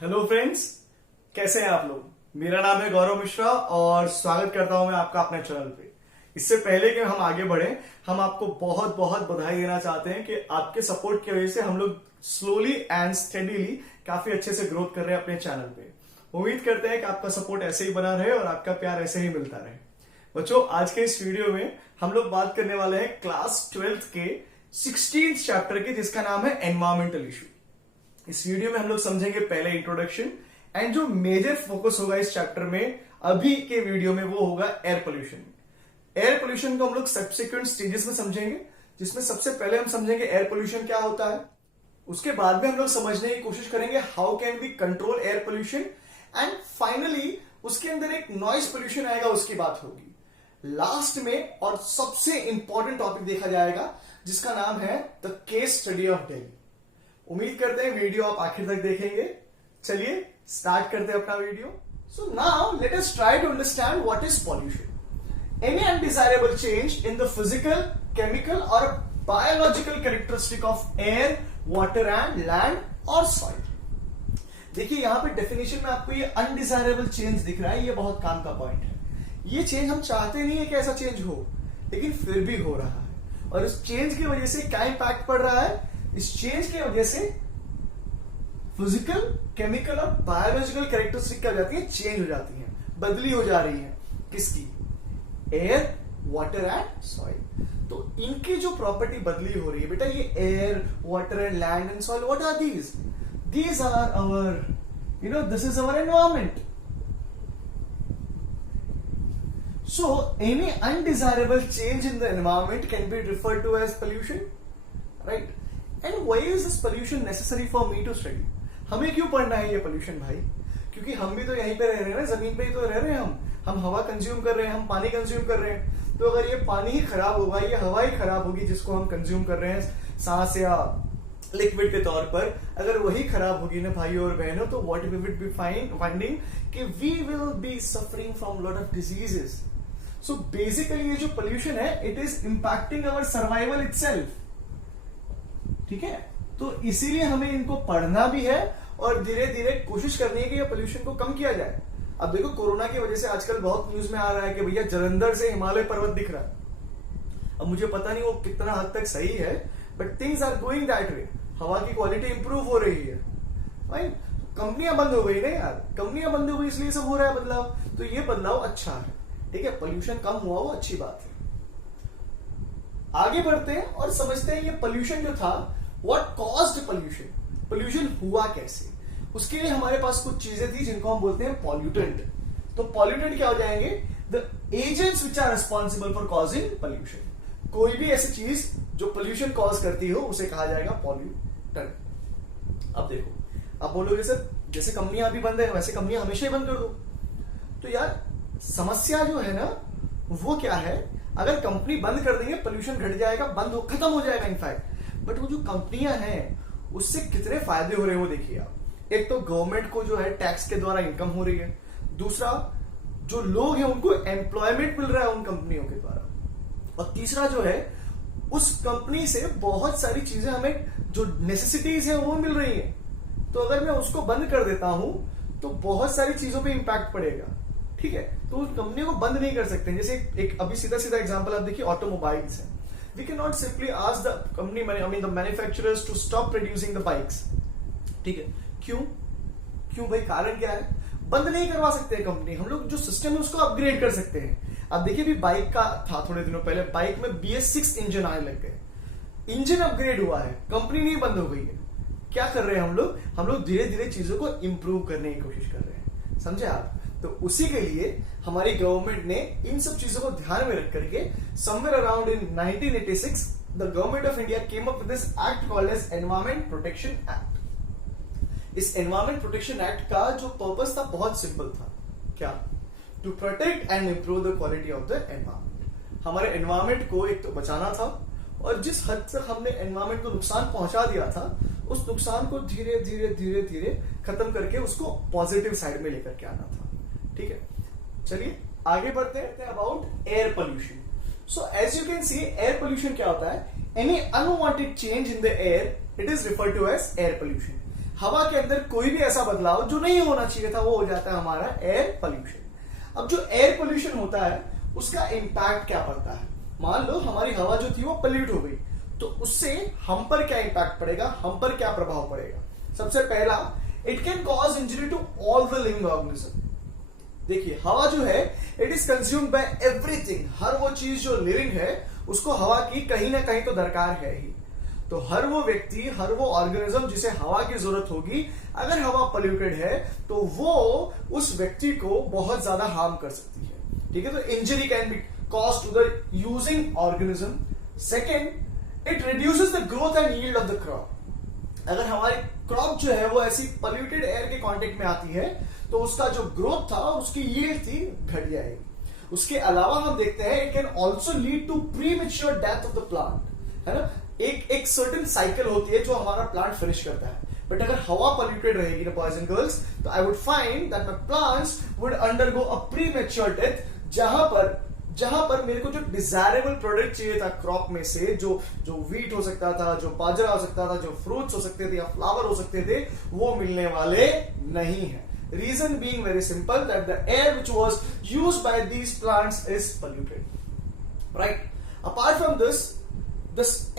Hello friends, कैसे हैं आप लोग। मेरा नाम है गौरव मिश्रा और स्वागत करता हूं मैं आपका अपने चैनल पे। इससे पहले कि हम आगे बढ़े, हम आपको बहुत बहुत बधाई देना चाहते हैं कि आपके सपोर्ट की वजह से हम लोग स्लोली एंड स्टेडीली काफी अच्छे से ग्रोथ कर रहे हैं अपने चैनल पे। उम्मीद करते हैं कि आपका सपोर्ट ऐसे ही बना रहे और आपका प्यार ऐसे ही मिलता रहे। बच्चों, आज के इस वीडियो में हम लोग बात करने वाले हैं क्लास 12th के 16th चैप्टर के, जिसका नाम है एनवायरमेंटल इशू। इस वीडियो में हम लोग समझेंगे पहले इंट्रोडक्शन एंड जो मेजर फोकस होगा इस चैप्टर में अभी के वीडियो में वो होगा एयर पोल्यूशन। एयर पोल्यूशन को हम लोग सब्सिक्वेंट स्टेजेस में समझेंगे, जिसमें सबसे पहले हम समझेंगे एयर पोल्यूशन क्या होता है। उसके बाद में हम लोग समझने की कोशिश करेंगे how can we control air pollution, and finally उसके अंदर एक नॉइज पोल्यूशन आएगा, उसकी बात होगी। लास्ट में और सबसे इंपॉर्टेंट टॉपिक देखा जाएगा जिसका नाम है the case study of Delhi. उम्मीद करते हैं वीडियो आप आखिर तक देखेंगे। चलिए स्टार्ट करते हैं अपना video. So now let us try to understand what is pollution. Any undesirable change in the physical, chemical और biological characteristic of air, water and land और सॉइल। देखिए यहां पे डेफिनेशन में आपको ये अनडिजायरेबल चेंज दिख रहा है, ये बहुत काम का पॉइंट है। ये चेंज हम चाहते नहीं है कि ऐसा चेंज हो, लेकिन फिर भी हो रहा है। और इस चेंज की वजह से क्या इंपैक्ट पड़ रहा है? इस चेंज की वजह से फिजिकल, केमिकल और बायोलॉजिकल कैरेक्टरिस्टिक क्या हो जाती है? चेंज हो जाती है, बदली हो जा रही है। किसकी? Air, water and soil. तो इनकी जो प्रॉपर्टी बदली हो रही है बेटा, ये air, water and land and soil, what are these? These are our, this is our environment. So any undesirable change in the environment can be referred to as pollution, right? And why is this pollution necessary for me to study? हमें क्यों पढ़ना है ये pollution भाई? क्योंकि हम भी तो यहीं पे रह रहे हैं ना, जमीन पे ही तो रह रहे हैं। हम हवा कंज्यूम कर रहे हैं, हम पानी कंज्यूम कर रहे हैं। तो अगर ये पानी ही खराब होगा, ये हवा ही खराब होगी जिसको हम कंज्यूम कर रहे हैं सांस या लिक्विड के तौर पर, अगर वही खराब होगी ना भाई और बहनों, तो what we will be finding कि we will be suffering from lot of diseases. So basically ये जो पोल्यूशन है, it is impacting our survival itself. ठीक है, तो इसीलिए हमें इनको पढ़ना भी है और धीरे धीरे कोशिश करनी है कि ये पोल्यूशन को कम किया जाए। अब देखो, कोरोना की वजह से आजकल बहुत न्यूज में आ रहा है कि भैया जलंधर से हिमालय पर्वत दिख रहा है। अब मुझे पता नहीं वो कितना हद तक सही है, but things are going that way. हवा की क्वालिटी इंप्रूव हो रही है। भाई कंपनियां बंद हो गई ना यार, कंपनियां बंद हो गई इसलिए सब हो रहा है बदलाव। तो ये बदलाव अच्छा है, ठीक है, पोल्यूशन कम हुआ वो अच्छी बात है। आगे बढ़ते हैं और समझते हैं ये पोल्यूशन जो था, व्हाट कॉज्ड पोल्यूशन, पोल्यूशन हुआ कैसे। उसके लिए हमारे पास कुछ चीजें थी जिनको हम बोलते हैं पॉल्यूटेंट। तो पॉल्यूटेंट क्या हो जाएंगे? The agents which are responsible for causing pollution. कोई भी ऐसी चीज जो पोल्यूशन कॉज करती हो उसे कहा जाएगा पॉल्यूटेंट। अब देखो, अब बोलोगे सर जैसे कंपनियां अभी बंद है वैसे कंपनियां हमेशा ही बंद कर दो। तो यार समस्या जो है ना वो क्या है, अगर कंपनी बंद कर देंगे पोल्यूशन घट जाएगा, खत्म हो जाएगा इनफैक्ट। बट वो जो कंपनियां हैं उससे कितने फायदे हो रहे हैं वो देखिए आप। एक तो गवर्नमेंट को जो है टैक्स के द्वारा इनकम हो रही है, दूसरा जो लोग हैं उनको एम्प्लॉयमेंट मिल रहा है उन कंपनियों के द्वारा, और तीसरा जो है उस कंपनी से बहुत सारी चीजें हमें जो नेसेसिटीज है वो मिल रही है। तो अगर मैं उसको बंद कर देता हूं तो बहुत सारी चीजों पर इंपैक्ट पड़ेगा। ठीक है, तो उस कंपनी को बंद नहीं कर सकते। जैसे एक अभी सीधा सीधा एग्जांपल आप देखिए, ऑटोमोबाइल्स है। We can not simply ask the company, I mean the manufacturers to stop producing the bikes. ठीक है, क्यों भाई, कारण क्या है? बंद नहीं करवा सकते कंपनी। हम लोग जो सिस्टम है उसको अपग्रेड कर सकते हैं। अब देखिए भी बाइक का था थोड़े दिनों पहले, बाइक में BS6 इंजन आने लग गए, इंजन अपग्रेड हुआ है, कंपनी नहीं बंद हो गई है। क्या कर रहे हैं हम लोग धीरे धीरे चीजों को इंप्रूव करने की कोशिश कर रहे हैं, समझे आप। तो उसी के लिए हमारी गवर्नमेंट ने इन सब चीजों को ध्यान में रख करके somewhere around in 1986 the government of India came up with this act called as environment protection act. इस एनवायरमेंट प्रोटेक्शन एक्ट का जो पर्पस था बहुत सिंपल था। क्या? To protect and improve the quality of the environment. हमारे environment को एक तो बचाना था, और जिस हद तक हमने एनवायरमेंट को नुकसान पहुंचा दिया था उस नुकसान को धीरे धीरे धीरे धीरे खत्म करके उसको पॉजिटिव साइड में लेकर के आना था। ठीक है, चलिए आगे बढ़ते हैं about air pollution. So as you can see, air pollution क्या होता है? Any unwanted change in the air, it is referred to as air pollution. हवा के अंदर कोई भी ऐसा बदलाव जो नहीं होना चाहिए था वो हो जाता है हमारा एयर पोल्यूशन। अब जो एयर पोल्यूशन होता है उसका इंपैक्ट क्या पड़ता है? मान लो हमारी हवा जो थी वो पोल्यूट हो गई, तो उससे हम पर क्या इंपैक्ट पड़ेगा, हम पर क्या प्रभाव पड़ेगा? सबसे पहला, it can cause injury to all the living organism. देखिए हवा जो है it is consumed by everything, हर वो चीज जो लिविंग है उसको हवा की कहीं ना कहीं तो दरकार है ही। तो हर वो व्यक्ति, हर वो ऑर्गेनिज्म जिसे हवा की जरूरत होगी, अगर हवा पोल्यूटेड है तो वो उस व्यक्ति को बहुत ज्यादा हार्म कर सकती है। ठीक है, तो injury can be cause to the using organism. Second, it reduces the growth and yield of the crop. अगर हमारी क्रॉप जो है वो ऐसी पोल्यूटेड एयर के कांटेक्ट में आती है तो उसका जो ग्रोथ था, उसकी यील्ड थी, घट जाएगी। उसके अलावा हम देखते हैं it can also lead to premature death of the plant, है ना। एक सर्टेन साइकिल होती है जो हमारा प्लांट फिनिश करता है, बट अगर हवा पोल्यूटेड रहेगी ना बॉयज एंड गर्ल्स, तो I would find that my plants would undergo a premature death, जहां पर मेरे को जो डिजायरेबल प्रोडक्ट चाहिए था क्रॉप में से, जो व्हीट हो सकता था, जो बाजरा हो सकता था, जो फ्रूट्स हो सकते थे या फ्लावर हो सकते थे, वो मिलने वाले नहीं है। Reason being very simple, that the air which was used by these plants is polluted, right? Apart from this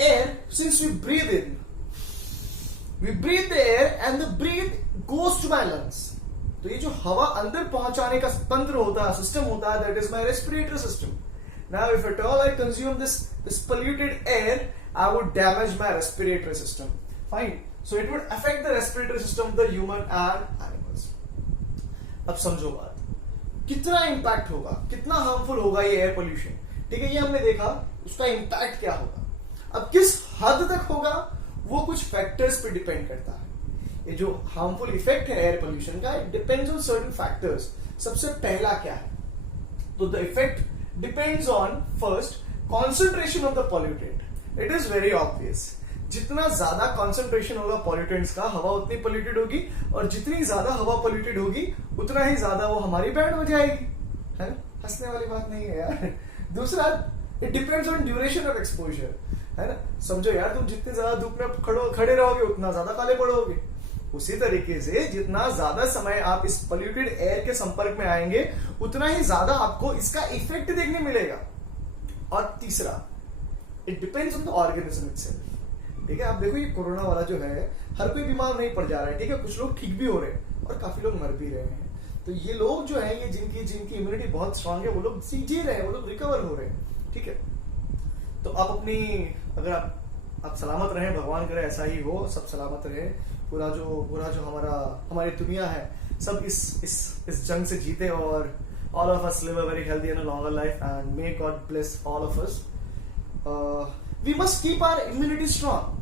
air, since we breathe the air and the breathe goes to my lungs. तो ये जो हवा अंदर पहुंचाने का तंत्र होता है, सिस्टम होता है, that is my respiratory system. Now if at all I consume this polluted air, I would damage my respiratory system. Fine. So it would affect the respiratory system of the human and animals. अब समझो बात, कितना impact होगा, कितना harmful होगा ये air pollution. ठीक है, ये हमने देखा, उसका इंपैक्ट क्या होगा। अब किस हद तक होगा वो कुछ फैक्टर्स पे डिपेंड करता है। ये जो हार्मफुल इफेक्ट है एयर पोल्यूशन का, it depends on certain factors. सबसे पहला क्या है, तो the effect depends on first concentration of the pollutant. It is very obvious, जितना ज्यादा कॉन्सेंट्रेशन होगा पॉल्यूटेंट्स का, हवा उतनी पोल्यूटेड होगी, और जितनी ज्यादा हवा पोल्यूटेड होगी उतना ही ज्यादा वो हमारी बैंड बजाएगी, है ना। हंसने वाली बात नहीं है यार। दूसरा, it depends on duration of exposure, है ना। समझो यार, तुम जितने ज्यादा धूप में खड़े रहोगे उतना ज्यादा काले पड़ोगे। उसी तरीके से जितना ज्यादा समय आप इस पोल्यूटेड एयर के संपर्क में आएंगे उतना ही ज्यादा आपको इसका इफेक्ट देखने मिलेगा। और तीसरा, it depends on the organism itself. ठीक है, आप देखो ये कोरोना वाला जो है, हर कोई बीमार नहीं पड़ जा रहा है। ठीक है, कुछ लोग ठीक भी हो रहे हैं और काफी लोग मर भी रहे हैं। तो ये लोग जो है, ये जिनकी इम्यूनिटी बहुत स्ट्रांग है, वो लोग जी रहे हैं, वो लोग रिकवर हो रहे हैं। ठीक है, तो आप अपनी, अगर आप सलामत रहें, भगवान करे ऐसा ही हो, सब सलामत रहे, पूरा जो हमारी दुनिया है, सब इस जंग से जीते, और all of us live a very healthy and a longer life, and may God bless all of us. We must keep our immunity strong.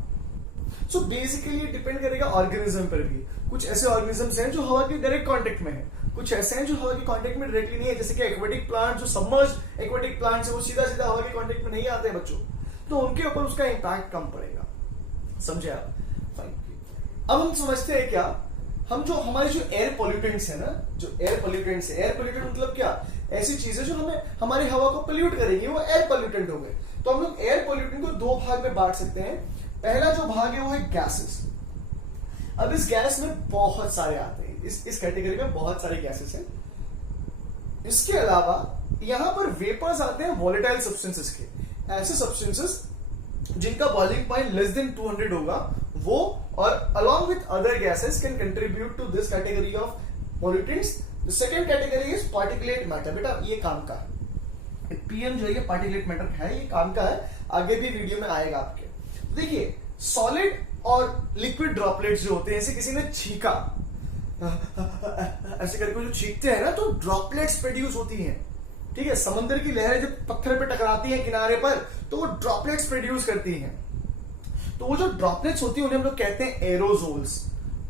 So basically ये डिपेंड करेगा ऑर्गेनिज्म पर भी। कुछ ऐसे ऑर्गेनिजम्स हैं जो हवा के डायरेक्ट कांटेक्ट में है, कुछ ऐसे हैं जो हवा के कांटेक्ट में डायरेक्टली नहीं है, जैसे कि एक्वेटिक प्लांट, जो सबमर्ज्ड एक्वेटिक प्लांट्स है, वो सीधा हवा के कांटेक्ट में नहीं आते हैं बच्चों, तो उनके ऊपर उसका इंपैक्ट कम पड़ेगा। समझे आप? फाइन। अब हम समझते हैं क्या, हम जो हमारे जो एयर पोल्यूटेंट्स है ना, जो एयर पोल्यूटेंट्स है, एयर पोल्यूटेंट मतलब क्या, ऐसी चीजें जो हमें हमारी हवा को पोल्यूट करेगी, वो एयर पोल्यूटेंट हो गए। तो हम लोग एयर पोल्यूटेंट को दो भाग में बांट सकते हैं। पहला जो भाग है वो है गैसेस। अब इस गैस में बहुत सारे आते हैं, इस कैटेगरी में बहुत सारे गैसेस हैं। इसके अलावा यहां पर वेपर्स आते हैं वॉलेटाइल सब्सटेंसेस के, ऐसे सब्सटेंसेस जिनका बॉइलिंग पॉइंट लेस देन 200 होगा, वो और along with other gases can contribute to this category of pollutants. The second category is particulate matter. बेटा ये काम का है, PM जो है particulate matter है, ये काम का है, आगे भी वीडियो में आएगा आपके। देखिए सॉलिड और लिक्विड ड्रॉपलेट्स जो होते हैं, ऐसे किसी ने छींका, ऐसे करके जो छींकते हैं ना, तो ड्रॉपलेट्स प्रोड्यूस होती हैं। ठीक है, समंदर की लहरें जब पत्थर पे टकराती हैं किनारे पर, तो वो ड्रॉपलेट्स प्रोड्यूस करती हैं। तो वो जो ड्रॉपलेट्स होती है उन्हें हम लोग कहते हैं एरोजोल्स।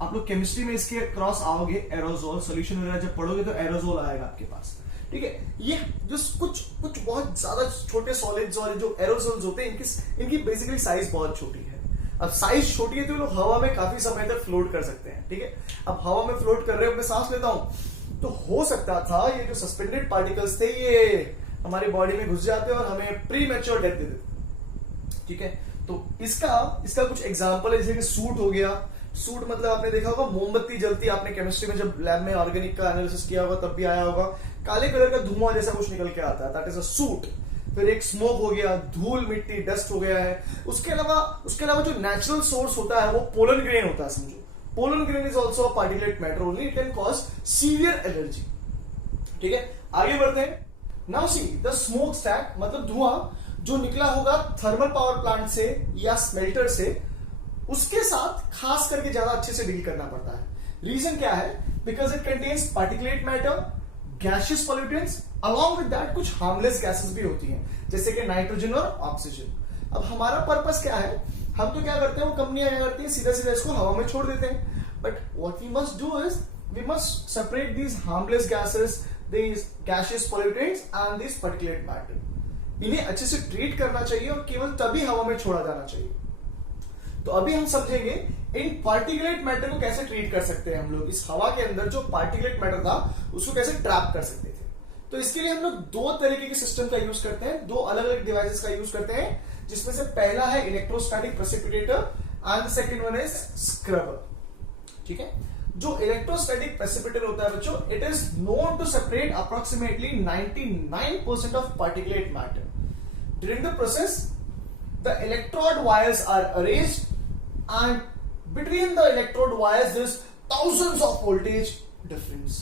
आप लोग केमिस्ट्री में इसके क्रॉस आओगे, एरोजोल सॉल्यूशन वगैरह जब पढ़ोगे तो एरोजोल आएगा आपके पास। ठीक है, ये जो कुछ बहुत ज्यादा छोटे सॉलिड्स और जो एरोजोल्स होते हैं, इनकी बेसिकली साइज बहुत छोटी है। अब साइज छोटी है तो ये लोग हवा में काफी समय तक फ्लोट कर सकते हैं। ठीक है, अब हवा में फ्लोट कर रहे हो, मैं सांस लेता हूं, तो हो सकता था ये जो सस्पेंडेड पार्टिकल्स थे ये हमारी बॉडी में घुस जाते और हमें प्री मैच्योर डेथ दे देते। ठीक है, तो इसका कुछ एग्जांपल है, जैसे कि सूट हो गया। सूट मतलब आपने देखा होगा मोमबत्ती जलती, आपने केमिस्ट्री में जब लैब में ऑर्गेनिक का एनालिसिस किया होगा तब भी आया होगा, काले कलर का धुआं जैसा कुछ निकल के आता है, दैट इज अ सूट। फिर एक स्मोक हो गया, धूल मिट्टी डस्ट हो गया है। उसके अलावा जो नेचुरल सोर्स होता है वो पोलन ग्रेन होता है, समझो। Pollen grain is also particulate matter only, it can cause severe allergy. ठीक है, आगे बढ़ते हैं। Now see the smoke stack, मतलब धुआं जो निकला होगा थर्मल पावर प्लांट से या स्मेल्टर से, उसके साथ खास करके ज्यादा अच्छे से डील करना पड़ता है। रीजन क्या है? Because it contains particulate matter, gaseous pollutants, along with that कुछ हार्मलेस गैसेस भी होती हैं, जैसे कि नाइट्रोजन और ऑक्सीजन। अब हमारा पर्पस क्या है? हम तो क्या करते हैं, वो कंपनियां क्या करती हैं, सीधा सीधा इसको हवा में छोड़ देते हैं। But what we must do is we must separate these harmless gases, these gaseous pollutants and this particulate matter. इन्हें अच्छे से ट्रीट करना चाहिए और केवल तभी हवा में छोड़ा जाना चाहिए। तो अभी हम समझेंगे इन पार्टिकुलेट मैटर को कैसे ट्रीट कर सकते हैं हम लोग। इस हवा के अंदर जो पार्टिकुलेट मैटर था उसको कैसे ट्रैप कर सकते थे। तो इसके लिए हम लोग दो तरीके के सिस्टम का यूज करते हैं, दो अलग अलग डिवाइसेस का यूज करते हैं, जिसमें से पहला है electrostatic precipitator and second one is scrubber. ठीक है, जो इलेक्ट्रोस्टैटिक प्रेसिपिटेटर होता है बच्चों, it is known to separate approximately 99% of particulate matter. During the process the electrode wires are arranged and between the electrode wires there is thousands of voltage difference.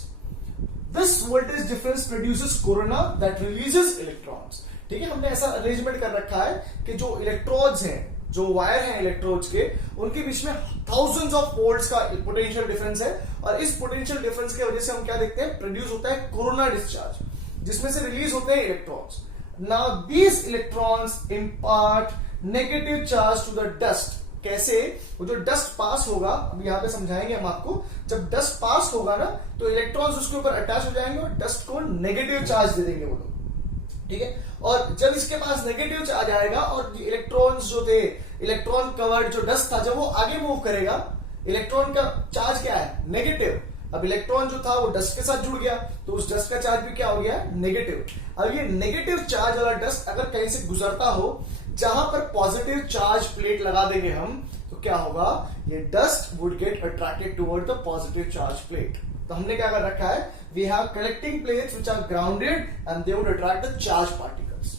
This voltage difference produces corona that releases electrons. ठीक है, हमने ऐसा arrangement कर रखा है कि जो electrodes हैं, जो वायर हैं इलेक्ट्रोड्स के, उनके बीच में thousands of volts का पोटेंशियल डिफरेंस है, और इस पोटेंशियल डिफरेंस की वजह से हम क्या देखते हैं, प्रोड्यूस होता है कोरोना डिस्चार्ज, जिसमें से रिलीज होते हैं electrons. Now these electrons impart negative charge to the dust. कैसे? वो जो डस्ट पास होगा, अब यहां पे समझाएंगे हम आपको, जब डस्ट पास होगा ना तो इलेक्ट्रॉन्स उसके ऊपर अटैच हो जाएंगे और डस्ट को नेगेटिव चार्ज दे देंगे वो लोग। ठीक है, और जब इसके पास नेगेटिव चार्ज आएगा और इलेक्ट्रॉन्स जो थे, इलेक्ट्रॉन कवर्ड जो डस्ट था, जब वो आगे मूव करेगा, इलेक्ट्रॉन का चार्ज क्या है? नेगेटिव। अब इलेक्ट्रॉन जो था वो डस्ट के साथ जुड़ गया, तो उस डस्ट का चार्ज भी क्या हो गया? नेगेटिव। अब ये नेगेटिव चार्ज वाला डस्ट अगर कहीं से गुजरता हो जहां पर पॉजिटिव चार्ज प्लेट लगा देंगे हम, तो क्या होगा? ये dust would get attracted toward the positive charge plate. तो हमने क्या कर रखा है, we have collecting plates which are grounded and they would attract the charge particles,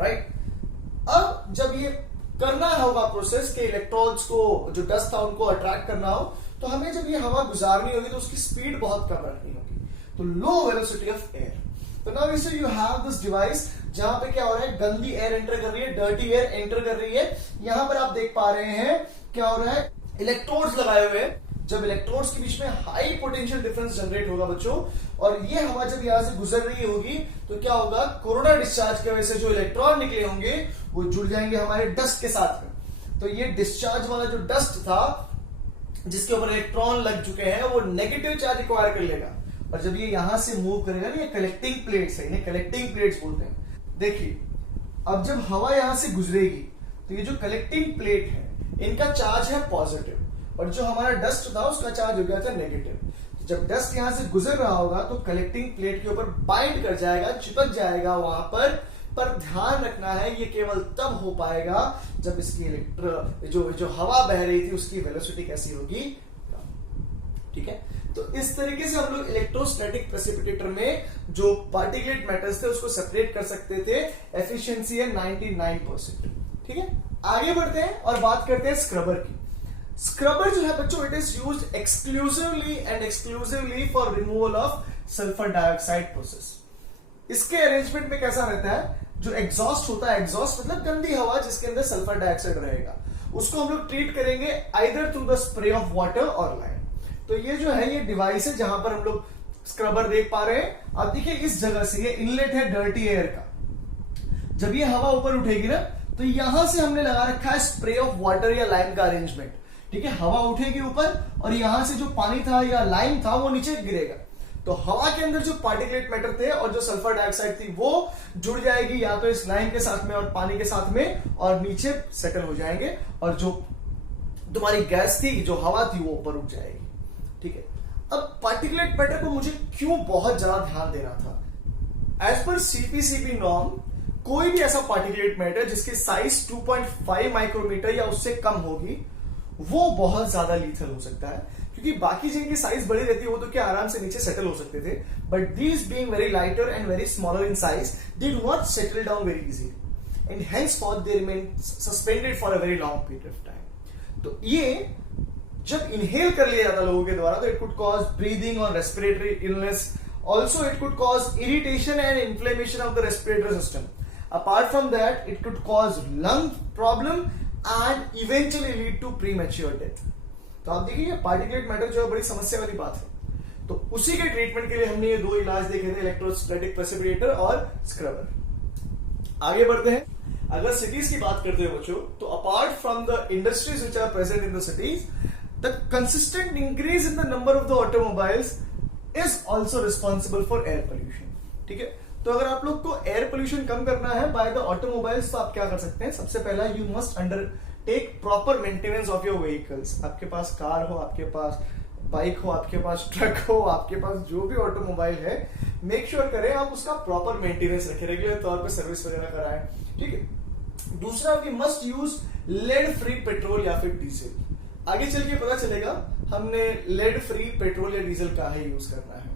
right. अब जब ये करना होगा प्रोसेस के इलेक्ट्रॉन्स को, जो डस्ट था उनको अट्रैक्ट करना हो, तो हमें जब ये हवा गुजारनी होगी तो उसकी स्पीड बहुत कम रखनी होगी, तो लो वेलोसिटी ऑफ एयर। तो now you have this device जहां पे क्या हो रहा है, गंदी एयर एंटर कर रही है, डर्टी एयर एंटर कर रही है। यहां पर आप देख पा रहे हैं क्या हो रहा है, इलेक्ट्रोड्स लगाए हुए हैं। जब इलेक्ट्रोड्स के बीच में हाई पोटेंशियल डिफरेंस जनरेट होगा बच्चों, और ये हवा जब यहां से गुजर रही होगी, तो क्या होगा, कोरोना डिस्चार्ज की वजह से जो इलेक्ट्रॉन निकले होंगे वो जुड़ जाएंगे हमारे डस्ट के साथ में। तो ये डिस्चार्ज वाला जो डस्ट था जिसके ऊपर इलेक्ट्रॉन लग चुके हैं, वो नेगेटिव चार्ज रिक्वायर कर लेगा, और जब ये यहां से मूव करेगा ना, ये कलेक्टिंग प्लेट्स है, इन्हें कलेक्टिंग प्लेट्स बोलते हैं। देखिए, अब जब हवा यहां से गुजरेगी तो ये जो कलेक्टिंग प्लेट है इनका चार्ज है पॉजिटिव, और जो हमारा डस्ट था उसका चार्ज हो गया था नेगेटिव। तो जब डस्ट यहां से गुजर रहा होगा तो कलेक्टिंग प्लेट के ऊपर बाइंड कर जाएगा, चिपक जाएगा वहां पर ध्यान रखना है ये केवल तब हो पाएगा जब इसकी जो हवा बह रही थी उसकी वेलोसिटी कैसी होगी, ठीक है। तो इस तरीके से हम लोग इलेक्ट्रोस्टैटिक प्रेसिपिटेटर में जो पार्टिकुलेट मैटर्स थे उसको सेपरेट कर सकते थे। एफिशिएंसी है 99%। ठीक है, आगे बढ़ते हैं और बात करते हैं स्क्रबर की। स्क्रबर जो है बच्चों, it is used exclusively for removal of sulphur dioxide process. इसके अरेंजमेंट में कैसा रहता है, जो एग्जॉस्ट होता है, एग्जॉस्ट मतलब गंदी हवा जिसके अंदर सल्फर डाइऑक्साइड रहेगा, उसको हम लोग ट्रीट करेंगे either through the spray of water और लाइम। तो ये जो है, ये डिवाइस है जहां पर हम लोग स्क्रबर देख पा रहे हैं। आप देखिए इस जगह से ये इनलेट है डर्टी एयर का, जब ये हवा ऊपर उठेगी ना तो यहां से हमने लगा रखा है स्प्रे ऑफ वाटर या लाइम का अरेंजमेंट। ठीक है, हवा उठेगी ऊपर और यहां से जो पानी था या लाइम था वो नीचे गिरेगा, तो हवा के अंदर जो पार्टिकुलेट मैटर थे और जो सल्फर डाइऑक्साइड थी वो जुड़ जाएगी या तो इस लाइम के साथ में और पानी के साथ में, और नीचे सेटल हो जाएंगे, और जो तुम्हारी गैस थी, जो हवा थी, वो ऊपर उठ जाएगी। ठीक है, अब पार्टिकुलेट मैटर को मुझे क्यों बहुत ज्यादा ध्यान देना था? एज पर सीपीसीबी नॉर्म, कोई भी ऐसा पार्टिकुलेट मैटर जिसकी साइज 2.5 माइक्रोमीटर या उससे कम होगी, वो बहुत ज्यादा लीथल हो सकता है, क्योंकि बाकी जिनकी साइज बड़ी रहती है वो तो क्या आराम से नीचे सेटल हो सकते थे, but these being very lighter and very smaller in size, they do not settle down very easily and henceforth they remain suspended for a very long period of time. तो ये जब इनहेल कर लिया जाता लोगों के द्वारा, तो इट कुड कॉज ब्रीदिंग और respiratory illness, also it could cause irritation and inflammation of the respiratory system. Apart from that it could cause lung problem and eventually lead to premature death. तो आप देखिए particulate matter जो है बड़ी समस्या वाली बात है. तो उसी के ट्रीटमेंट के लिए हमने ये दो इलाज देखे थे, इलेक्ट्रोस्टैटिक प्रेसिपिटेटर और स्क्रबर. आगे बढ़ते हैं. अगर सिटीज की बात करते हो बच्चों, तो apart from the industries which are present in the cities, the consistent increase in the number of the automobiles is also responsible for air pollution. ठीक है, तो अगर आप लोग को एयर पोल्यूशन कम करना है बाय द ऑटोमोबाइल्स, तो आप क्या कर सकते हैं. सबसे पहला, you must undertake proper maintenance of your vehicles. आपके पास कार हो, आपके पास बाइक हो, आपके पास ट्रक हो, आपके पास जो भी ऑटोमोबाइल है, मेक श्योर करें आप उसका प्रॉपर मेंटेनेंस रखें, रेगुलर तौर पे सर्विस वगैरह कराएं. ठीक है. दूसरा, we must use lead free petrol या फिर डीजल. आगे चल के पता चलेगा हमने लेड फ्री पेट्रोल या डीजल का ही यूज करना है.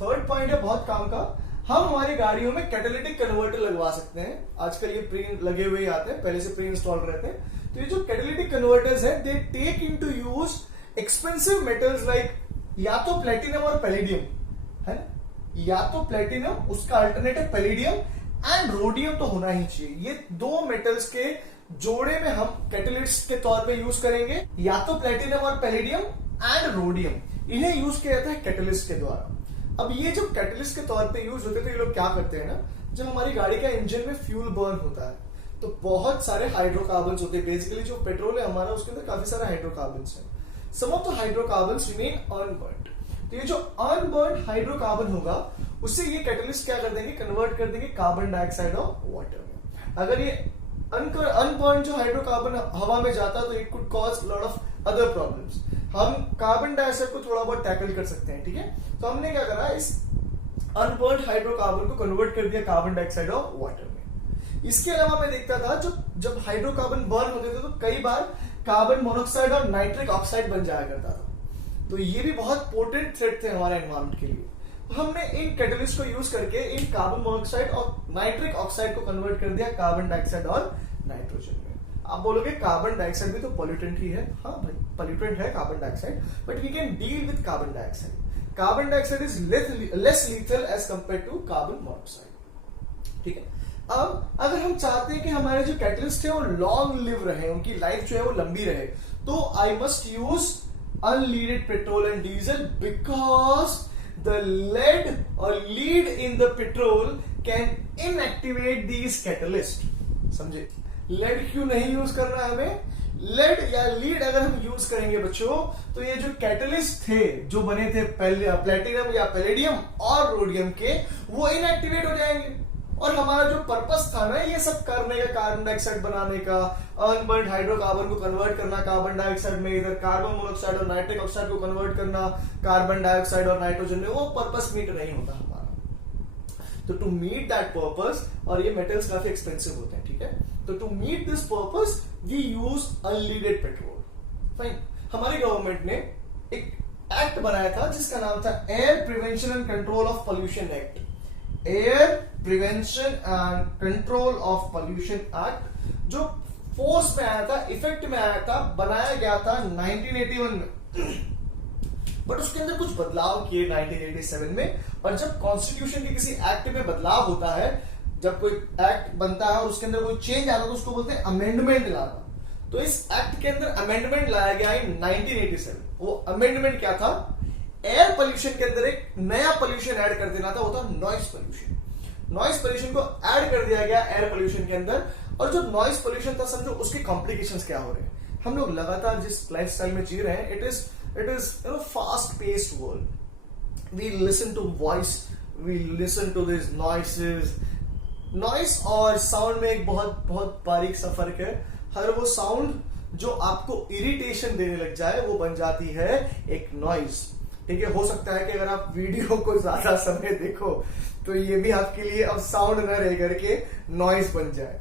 थर्ड पॉइंट है बहुत काम का, हम हमारी गाड़ियों में कैटालिटिक कन्वर्टर लगवा सकते हैं. आजकल ये प्री लगे हुए आते हैं, पहले से प्री इंस्टॉल रहते हैं. तो ये जो कैटालिटिक कन्वर्टर्स है, they take into use expensive metals like या तो प्लेटिनम और पैलेडियम है, या तो प्लेटिनम, उसका अल्टरनेटिव पैलेडियम एंड रोडियम तो होना ही चाहिए. ये दो मेटल्स के जोड़े में हम कैटलिस्ट के तौर पे यूज करेंगे, या तो प्लेटिनम और पैलेडियम एंड रोडियम, इन्हें यूज किया जाता है कैटलिस्ट के द्वारा. अब ये जो कैटलिस्ट के तौर पे यूज होते थे, ये लोग क्या करते हैं ना, जब हमारी गाड़ी का इंजन में फ्यूल बर्न होता है तो बहुत सारे हाइड्रोकार्बन्स होते हैं. बेसिकली जो पेट्रोल है हमारा, उसके अंदर काफी सारे हाइड्रोकार्बन्स हैं. Some of the hydrocarbons remain unburned. तो ये जो अनबर्न्ड हाइड्रोकार्बन होगा, उससे ये कैटलिस्ट क्या कर देंगे, कन्वर्ट कर देंगे कार्बन डाइऑक्साइड और वाटर में. अगर ये अनबर्न्ड जो हाइड्रोकार्बन हवा में जाता, तो it could cause lot of other problems. हम कार्बन डाइऑक्साइड को थोड़ा बहुत टैकल कर सकते हैं. ठीक है, तो हमने क्या करा, इस अनबर्न्ड हाइड्रोकार्बन को कन्वर्ट कर दिया कार्बन डाइऑक्साइड और वाटर में. इसके अलावा मैं देखता था जब हाइड्रोकार्बन बर्न होते थे, तो कई बार कार्बन मोनोऑक्साइड और नाइट्रिक ऑक्साइड बन जाया करता था. तो ये भी बहुत पोटेंट थ्रेट थे हमारे एनवायरमेंट के लिए. तो हमने इन कैटलिस्ट को यूज करके इन कार्बन मोनोऑक्साइड और नाइट्रिक ऑक्साइड को कन्वर्ट कर दिया कार्बन डाइऑक्साइड और नाइट्रोजन में. आप बोलोगे कार्बन डाइऑक्साइड भी तो पॉल्यूटेंट ही है. हाँ भाई, पॉल्यूटेंट है carbon dioxide, but we can deal with carbon dioxide. Carbon dioxide is less lethal as compare to carbon monoxide. ठीक है. अब अगर हम चाहते हैं कि हमारे जो कैटलिस्ट है वो लॉन्ग लिव रहे, उनकी लाइफ जो है वो लंबी रहे, तो I must use unleaded petrol and diesel, because the lead or lead in the petrol can inactivate these catalyst. समझे? lead क्यों नहीं यूज करना है हमें? lead या lead अगर हम यूज करेंगे बच्चों, तो ये जो कैटलिस्ट थे जो बने थे प्लेटिनम या पैलेडियम और रोडियम के, वो इनएक्टिवेट हो जाएंगे. और हमारा जो पर्पस था ना ये सब करने का, कार्बन डाइऑक्साइड बनाने का, अनबर्न्ड हाइड्रोकार्बन को कन्वर्ट करना कार्बन डाइऑक्साइड में, इधर कार्बन मोनोऑक्साइड और नाइट्रिक ऑक्साइड को कन्वर्ट करना कार्बन डाइऑक्साइड और नाइट्रोजन में, वो पर्पस मीट नहीं होता हमारा. तो टू मीट दैट पर्पस, और ये मेटल्स काफी एक्सपेंसिव होते हैं. ठीक है, तो to meet this purpose we use unleaded petrol. Fine. हमारी गवर्नमेंट ने एक एक्ट बनाया था जिसका नाम था air prevention and control of pollution act. Air prevention and control of pollution act, जो फोर्स में आया था, इफेक्ट में आया था, बनाया गया था 1981 में, बट उसके अंदर कुछ बदलाव किए 1987 में. और जब कॉन्स्टिट्यूशन के किसी एक्ट में बदलाव होता है, जब कोई एक्ट बनता है और उसके अंदर कोई चेंज आता है, तो उसको बोलते हैं अमेंडमेंट लाना. तो इस एक्ट के अंदर अमेंडमेंट लाया गया इन 1987. वो अमेंडमेंट क्या था? एयर पोल्यूशन के अंदर एक नया पोल्यूशन ऐड कर देना था, वो था नॉइस पोल्यूशन. नॉइस पोल्यूशन को ऐड कर दिया गया एयर पोल्यूशन के अंदर. और जो नॉइस पोल्यूशन था, समझो उसके कॉम्प्लिकेशंस क्या हो रहे हैं. हम लोग लगातार जिस लाइफस्टाइल में जी रहे हैं, it is fast paced world. We listen to voice, we listen to this noises. Noise और साउंड में एक बहुत बहुत बारीक सा फर्क है. हर वो साउंड जो आपको इरिटेशन देने लग जाए, वो बन जाती है एक नॉइस. ठीक है, हो सकता है कि अगर आप वीडियो को ज्यादा समय देखो तो ये भी आपके लिए अब साउंड न रह करके नॉइस बन जाए.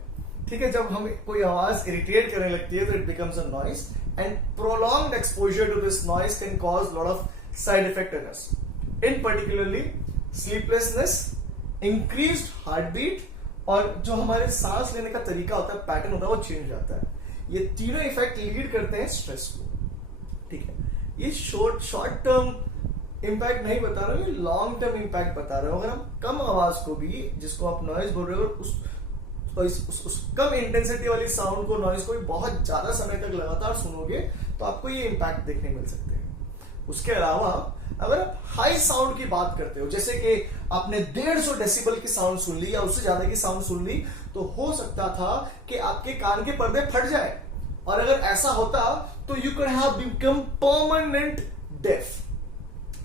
ठीक है, जब हमें कोई आवाज इरिटेट करने लगती है तो it becomes a noise, and prolonged exposure to this noise can cause lot of side effect in us, in particularly sleeplessness, increased heart beat, और जो हमारे सांस लेने का तरीका होता है, पैटर्न होता है, वो चेंज हो जाता है। ये तीनों इफेक्ट लीड करते हैं स्ट्रेस को। ठीक है, ये शॉर्ट टर्म इंपैक्ट नहीं बता रहा हूं, ये लॉन्ग टर्म इंपैक्ट बता रहा हूं। अगर हम कम आवाज को भी, जिसको आप नॉइज बोल रहे हो, उस कम इंटेंसिटी वाली साउंड को, नॉइज को भी बहुत ज्यादा समय तक लगातार सुनोगे तो आपको ये इंपैक्ट देखने मिल सकते हैं। उसके अलावा अगर आप हाई साउंड की बात करते हो, जैसे कि आपने 150 डेसिबल की साउंड सुन ली या उससे ज्यादा की साउंड सुन ली, तो हो सकता था कि आपके कान के पर्दे फट जाए, और अगर ऐसा होता तो you can have become permanent deaf.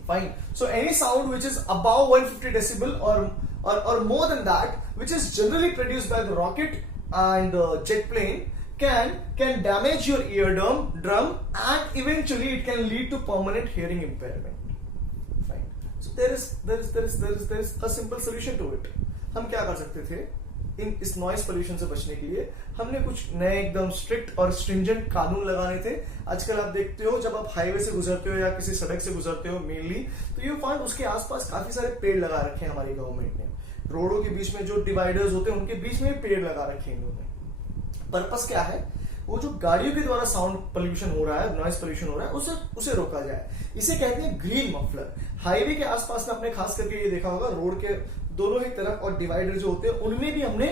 Fine. So any sound which is above 150 decibel or more than that, which is generally produced by the rocket and jet plane, can damage your eardrum and eventually it can lead to permanent hearing impairment. Fine. So there is a simple solution to it. हम क्या कर सकते थे इस noise pollution से बचने के लिए? हमने कुछ नए एकदम स्ट्रिक्ट और स्ट्रिंजेंट कानून लगाने थे। आजकल आप देखते हो, जब आप हाईवे से गुजरते हो या किसी सड़क से गुजरते हो मेनली, तो यू फाइंड उसके आसपास काफी सारे पेड़ लगा रखे हैं हमारी गवर्नमेंट ने। रोडों के बीच में जो डिवाइडर्स होते हैं उनके बीच में पेड़ लगा रखे हैं इन्होंने। पर्पस क्या है? वो जो गाड़ियों के द्वारा साउंड पोल्यूशन हो रहा है, नॉइज पोल्यूशन हो रहा है, उसे रोका जाए। इसे कहते हैं ग्रीन मफलर। हाईवे के आसपास में आपने खास करके ये देखा होगा, रोड के दोनों ही तरफ और डिवाइडर जो होते हैं उनमें भी हमने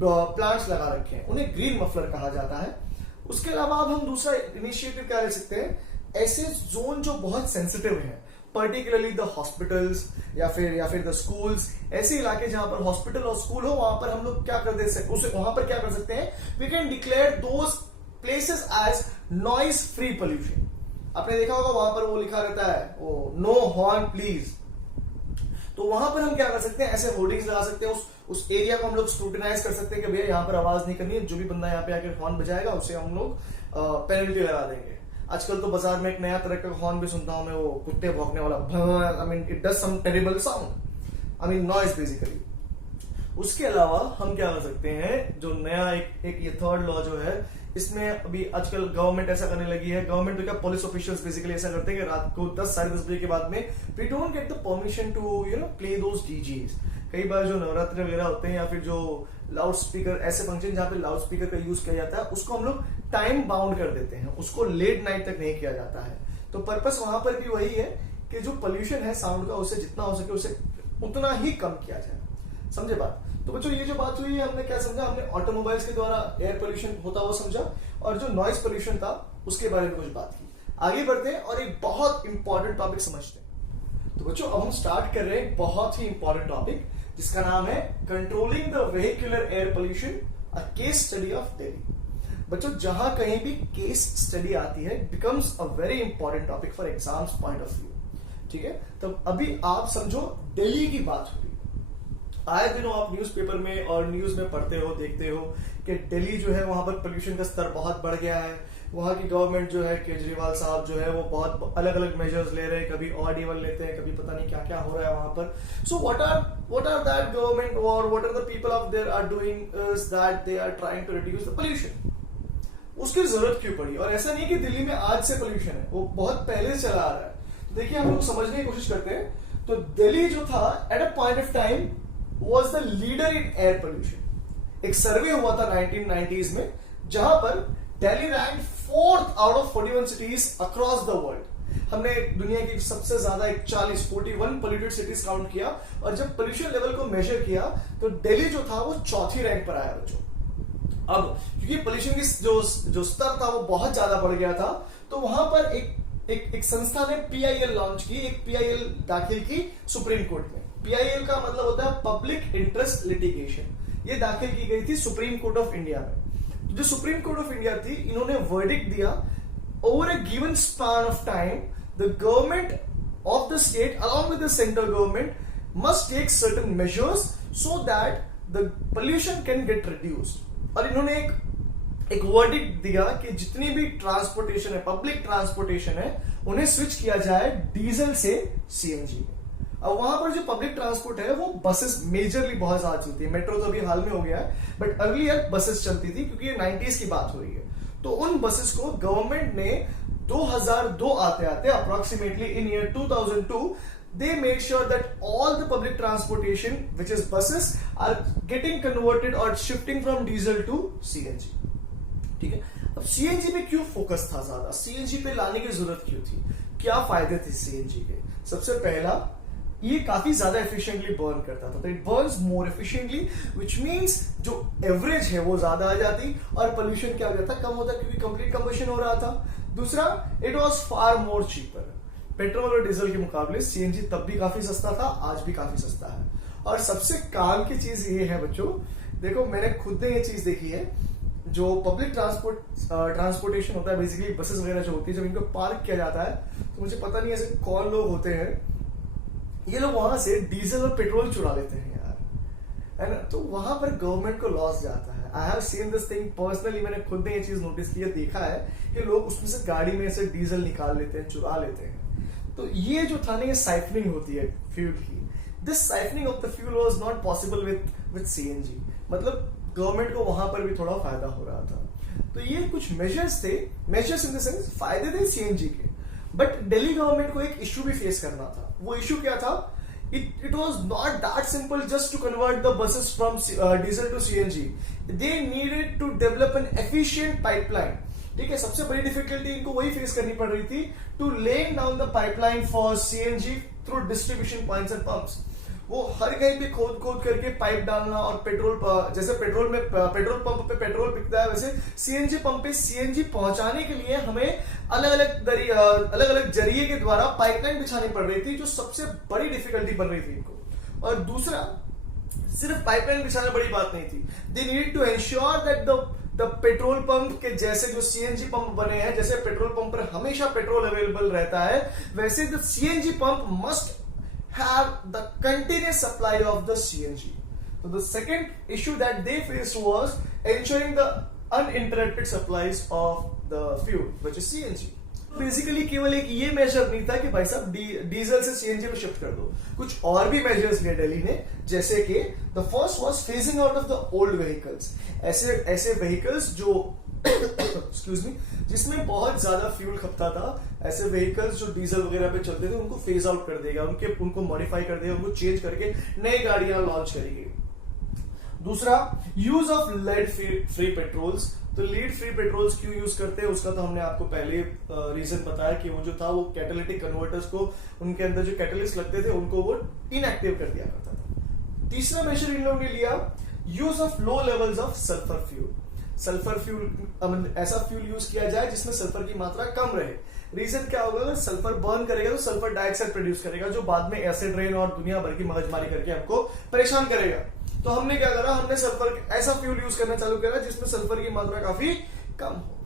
प्लांट्स लगा रखे हैं, उन्हें ग्रीन मफलर कहा जाता है। उसके अलावा अब हम दूसरा इनिशिएटिव क्या ले सकते हैं? ऐसे जोन जो बहुत सेंसिटिव हैं, पर्टिकुलरली द हॉस्पिटल्स या फिर द स्कूल्स, ऐसे इलाके जहां पर हॉस्पिटल और स्कूल हो, वहां पर हम लोग क्या कर दे सकते, उसे वहां पर क्या कर सकते हैं? We can declare those places as noise free pollution. आपने देखा होगा वहां पर वो लिखा रहता है, वो नो हॉर्न प्लीज। तो वहां पर हम क्या कर सकते हैं? ऐसे होर्डिंग्स लगा सकते हैं, उस एरिया को हम लोग स्क्रूटिनाइज कर सकते हैं कि भैया यहाँ पर आवाज नहीं करनी है, जो भी बंदा यहाँ पे आकर हॉर्न बजाएगा उसे हम लोग पेनल्टी लगा देंगे। आजकल तो बाजार में एक नया तरह का हॉर्न भी सुनता हूं मैं, वो कुत्ते भौंकने वाला, I mean it does some terrible sound, I mean noise basically. उसके अलावा हम क्या कर सकते हैं? जो नया एक ये थर्ड लॉ जो है, इसमें अभी आजकल गवर्नमेंट ऐसा करने लगी है, गवर्नमेंट तो क्या, पुलिस ऑफिशियल्स बेसिकली ऐसा करते हैं कि रात को 10 साढ़े 10 बजे के बाद में we don't get the permission to play those DJs. कई बार जो नवरात्रि वगैरह होते हैं या फिर जो लाउड स्पीकर, ऐसे फंक्शन जहां पे लाउड स्पीकर का यूज किया जाता है, उसको हम लोग टाइम बाउंड कर देते हैं, उसको लेट नाइट तक नहीं किया जाता है। तो पर्पस वहां पर भी वही है कि जो पोल्यूशन है साउंड का, उसे जितना हो सके उसे उतना ही कम किया जाए। समझे बात? तो बच्चों ये जो बात हुई है, हमने क्या समझा? हमने ऑटोमोबाइल्स के द्वारा एयर पोल्यूशन होता हुआ समझा, और जो नॉइज पोल्यूशन था उसके बारे में कुछ बात की। आगे बढ़ते हैं और एक बहुत इंपॉर्टेंट टॉपिक समझते हैं। तो बच्चों अब हम स्टार्ट कर रहे हैं बहुत ही इंपॉर्टेंट टॉपिक, जिसका नाम है controlling the vehicular air pollution, a case study of Delhi. बच्चों जहां कहीं भी केस स्टडी आती है, becomes a very important topic for exams point of view. ठीक है, तो अभी आप समझो दिल्ली की बात हो रही। आए दिनों आप न्यूज़पेपर में और न्यूज में पढ़ते हो, देखते हो कि दिल्ली जो है वहां पर पोल्यूशन का स्तर बहुत बढ़ गया है। वहां की गवर्नमेंट जो है, केजरीवाल साहब जो है, वो बहुत अलग अलग मेजर्स ले रहे हैं, कभी ऑड इवन लेते हैं, कभी पता नहीं क्या क्या हो रहा है वहां पर। So what are that government और what are the people of there are doing is that they are trying to reduce the pollution. उसकी जरूरत क्यों पड़ी? और ऐसा नहीं कि दिल्ली में आज से पोल्यूशन है, वो बहुत पहले से चला आ रहा है। तो देखिए हम लोग समझने की कोशिश करते हैं। तो दिल्ली जो था at a point of time was the leader in air pollution. एक सर्वे हुआ था 1990s में, जहां पर Delhi rank 4th out of 41 cities across the world। हमने दुनिया की सबसे ज्यादा 41 पोल्यूटेड सिटीज काउंट किया, और जब पोल्यूशन लेवल को मेजर किया तो दिल्ली जो था वो 4थी रैंक पर आया बच्चों। अब क्योंकि पोल्यूशन की जो स्तर था वो बहुत ज्यादा बढ़ गया था, तो वहां पर एक संस्था ने PIL लॉन्च की, एक PIL दाखिल की सुप्रीम कोर्ट में। PIL का मतलब होता है पब्लिक इंटरेस्ट लिटिगेशन। ये दाखिल की गई थी सुप्रीम कोर्ट ऑफ इंडिया में। जो सुप्रीम कोर्ट ऑफ इंडिया थी, इन्होंने वर्डिक्ट दिया, over a given span of time the government of the state along with the central government must take certain measures so that the pollution can get reduced. और इन्होंने एक verdict दिया कि जितनी भी ट्रांसपोर्टेशन है, पब्लिक ट्रांसपोर्टेशन है, उन्हें स्विच किया जाए डीजल से CNG में। अब वहां पर जो पब्लिक ट्रांसपोर्ट है वो बसेस मेजरली बहुत ज्यादा चलती है, मेट्रो तो अभी हाल में हो गया है, बट अर्लियर बसेस चलती थी क्योंकि ये 90s की बात हो रही है। तो उन बसेस को गवर्नमेंट ने 2002 आते आते approximately in year 2002 they made sure that all the public transportation which is buses are getting converted or shifting from diesel to CNG। ठीक है, अब CNG पे क्यों फोकस था ज्यादा, CNG पे लाने की जरूरत क्यों थी, क्या फायदे थे CNG के? सबसे पहला, ये काफी ज्यादा एफिशिएंटली बर्न करता था, तो it Burns more efficiently which means जो एवरेज है वो ज्यादा आ जाती और पोल्यूशन क्या हो जाता, कम होता, क्योंकि कंप्लीट कंबशन हो रहा था। दूसरा, it was far more cheaper, petrol और डीजल के मुकाबले सीएनजी तब भी काफी सस्ता था, आज भी काफी सस्ता है। और सबसे काम की चीज ये है बच्चों, देखो मैंने खुद ने ये चीज देखी है, जो पब्लिक ट्रांसपोर्टेशन होता है, बेसिकली बसेस वगैरह जो होती है, जब इनको पार्क किया जाता है तो मुझे पता नहीं ऐसे कौन लोग होते हैं, ये लोग वहां से डीजल और पेट्रोल चुरा लेते हैं यार, है ना। तो वहां पर गवर्नमेंट को लॉस जाता है। I have seen this thing personally, मैंने खुद ने ये चीज नोटिस किया, देखा है कि लोग उसमें से गाड़ी में से डीजल निकाल लेते हैं, चुरा लेते हैं। तो ये जो था ना, ये साइफनिंग होती है फ्यूल की। This siphoning of the fuel was not possible with CNG, मतलब गवर्नमेंट को वहां पर भी थोड़ा फायदा हो रहा था। तो ये कुछ मेजर्स थे, मेजर्स इन द सेंस फायदे थे सीएनजी के, बट दिल्ली गवर्नमेंट को एक इश्यू भी फेस करना था। वो इश्यू क्या था? It was not that simple just to convert the buses from diesel to CNG. They needed to develop an efficient pipeline. ठीक है, सबसे बड़ी डिफिकल्टी इनको वही फेस करनी पड़ रही थी, to laying down the pipeline for CNG through distribution points and pumps. वो हर कहीं पे खोद खोद करके पाइप डालना, और पेट्रोल, जैसे पेट्रोल में पेट्रोल पंप पे पेट्रोल बिकता है, वैसे सीएनजी पंप पे सीएनजी पहुंचाने के लिए हमें अलग अलग जरिए के द्वारा पाइपलाइन बिछानी पड़ रही थी, जो सबसे बड़ी डिफिकल्टी बन रही थी इनको। और दूसरा, सिर्फ पाइपलाइन बिछाना बड़ी बात नहीं थी, they need to ensure that the petrol pump के जैसे जो सीएनजी पंप बने हैं, जैसे पेट्रोल पंप पर हमेशा पेट्रोल अवेलेबल रहता है, वैसे the CNG pump must have the continuous supply of the CNG. So the second issue that they faced was ensuring the uninterrupted supplies of the fuel, which is CNG. Basically केवल एक ये major नहीं था कि भाई साहब diesel से CNG में शिफ्ट कर दो, कुछ और भी मेजर्स लिए दिल्ली ने, जैसे कि the first was phasing out of the old vehicles. ऐसे व्हीकल्स जो एक्सक्यूज मी, जिसमें बहुत ज्यादा फ्यूल खपता था, ऐसे व्हीकल्स जो डीजल वगैरह पे चलते थे, उनको फेज आउट कर देगा, उनको मॉडिफाई कर देगा, उनको चेंज करके नई गाड़ियां लॉन्च करेगी। दूसरा, use of lead free patrols. तो लीड फ्री पेट्रोल्स क्यों यूज करते हैं उसका तो हमने आपको पहले रीजन बताया कि वो जो था, वो कैटालिटिक कन्वर्टर्स को, उनके अंदर जो कैटलिस्ट लगते थे उनको वो इनएक्टिव कर दिया करता था। तीसरा मेजर इन लोगों ने लिया, use of low levels of sulphur fuel. Sulphur fuel, ऐसा फ्यूल यूज किया जाए जिसमें सल्फर की मात्रा कम रहे। रीजन क्या होगा? अगर सल्फर बर्न करेगा तो सल्फर डाइऑक्साइड प्रोड्यूस करेगा, जो बाद में एसिड रेन और दुनिया भर की मगजमारी करके हमको परेशान करेगा। तो हमने क्या करा, हमने सल्फर ऐसा फ्यूल यूज करना चालू करा जिसमें सल्फर की मात्रा काफी कम हो।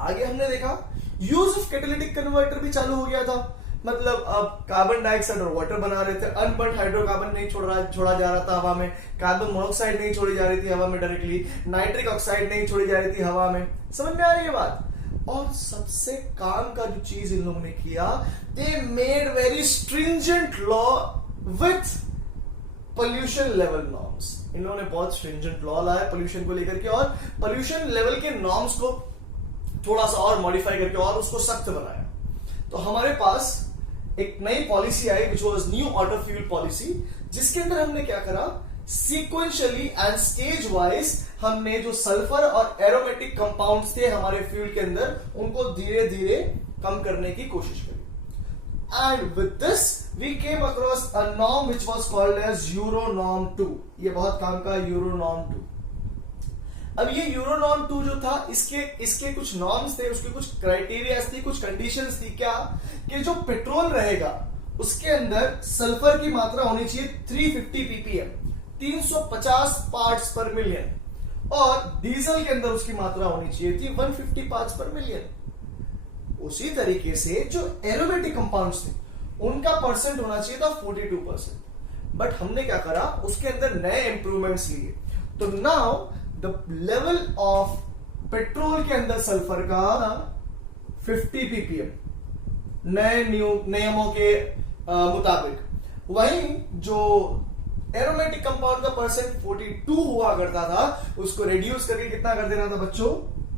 आगे हमने देखा यूज ऑफ कैटालिटिक कन्वर्टर भी चालू हो गया था, मतलब अब कार्बन डाइऑक्साइड और वाटर बना रहे थे, अनबर्न हाइड्रोकार्बन नहीं छोड़ा जा रहा था हवा में, कार्बन मोनोऑक्साइड नहीं छोड़ी जा रही थी हवा में डायरेक्टली, नाइट्रिक ऑक्साइड नहीं छोड़ी जा रही थी हवा में। समझ में आ रही है बात? और सबसे काम का जो चीज इन लोगों ने किया, they made very stringent law with pollution level norms. इन लोगों ने बहुत स्ट्रिंजेंट लॉ लाया पोल्यूशन को लेकर के, और पोल्यूशन लेवल के नॉर्म्स को थोड़ा सा और मॉडिफाई करके और उसको सख्त बनाया। तो हमारे पास एक नई policy I which was new auto fuel policy, जिसके अंदर हमने क्या करा, सीक्वेंशियली एंड स्टेज वाइज हमने जो सल्फर और एरोमेटिक कंपाउंड्स थे हमारे फ्यूल के अंदर, उनको धीरे धीरे कम करने की कोशिश करी। And with this we came across a norm which was called as euro norm 2। ये बहुत काम का यूरो नॉर्म 2। अब ये यूरो नॉर्म 2 जो था, इसके कुछ नॉर्म्स थे, उसके कुछ क्राइटेरिया थी, कुछ कंडीशंस थी। क्या कि जो पेट्रोल रहेगा उसके अंदर सल्फर की मात्रा होनी चाहिए 350 ppm, 350 पार्ट्स पर मिलियन, और डीजल के अंदर उसकी मात्रा होनी चाहिए थी 150 पार्ट्स पर मिलियन। उसी तरीके से जो एरोमेटिक कंपाउंड्स थे उनका परसेंट होना चाहिए था 42%। बट हमने क्या करा, उसके अंदर नए इंप्रूवमेंट्स लिए। तो now the level of petrol के अंदर सल्फर का 50 ppm नए नियमों के मुताबिक, वहीं जो एरोमेटिक कंपाउंड का परसेंट 42 हुआ करता था, उसको रिड्यूस करके कितना कर देना था बच्चों,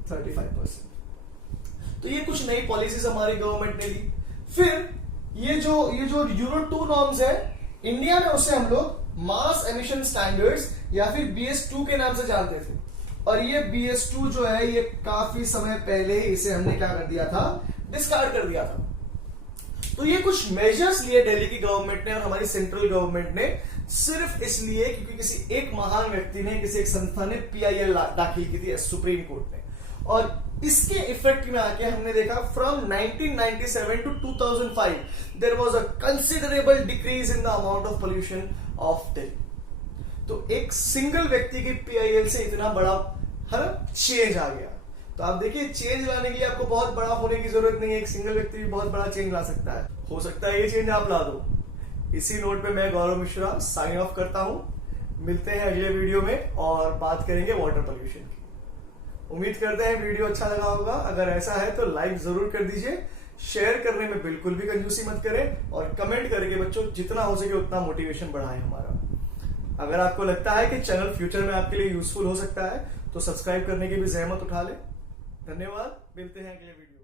35%। तो ये कुछ नई पॉलिसीज हमारी गवर्नमेंट ने ली। फिर ये जो यूरो 2 नॉर्म्स है, इंडिया में उसे हम लोग मास एमिशन स्टैंडर्ड्स या फिर BS2 के नाम से जानते थे। और ये BS2 जो है, ये काफी समय पहले इसे हमने क्या कर दिया था, डिस्कार्ड कर दिया था। तो ये कुछ मेजर्स लिए दिल्ली की गवर्नमेंट ने और हमारी सेंट्रल गवर्नमेंट ने, सिर्फ इसलिए क्योंकि किसी एक महान व्यक्ति ने, किसी एक संस्था ने PIL दाखिल की थी सुप्रीम कोर्ट ने। और इसके इफेक्ट में आके हमने देखा from 1997 to 2005 there was a considerable decrease in the amount of pollution of Delhi. तो एक सिंगल व्यक्ति की PIL से इतना बड़ा चेंज आ गया। तो आप देखिए, चेंज लाने के लिए आपको बहुत बड़ा होने की जरूरत नहीं है, एक सिंगल व्यक्ति भी बहुत बड़ा चेंज ला सकता है। हो सकता है ये चेंज आप ला दो। इसी नोट पे मैं गौरव मिश्रा साइन ऑफ करता हूं। मिलते हैं अगले वीडियो में और बात करेंगे वाटर पोल्यूशन की। उम्मीद करते हैं वीडियो अच्छा लगा होगा। अगर ऐसा है तो लाइक जरूर कर दीजिए, शेयर करने में बिल्कुल भी कंजूसी मत करें, और कमेंट करके बच्चों जितना हो सके उतना मोटिवेशन बढ़ाएं हमारा। अगर आपको लगता है कि चैनल फ्यूचर में आपके लिए यूजफुल हो सकता है तो सब्सक्राइब करने की भी जहमत उठा लें। धन्यवाद, मिलते हैं अगले वीडियो।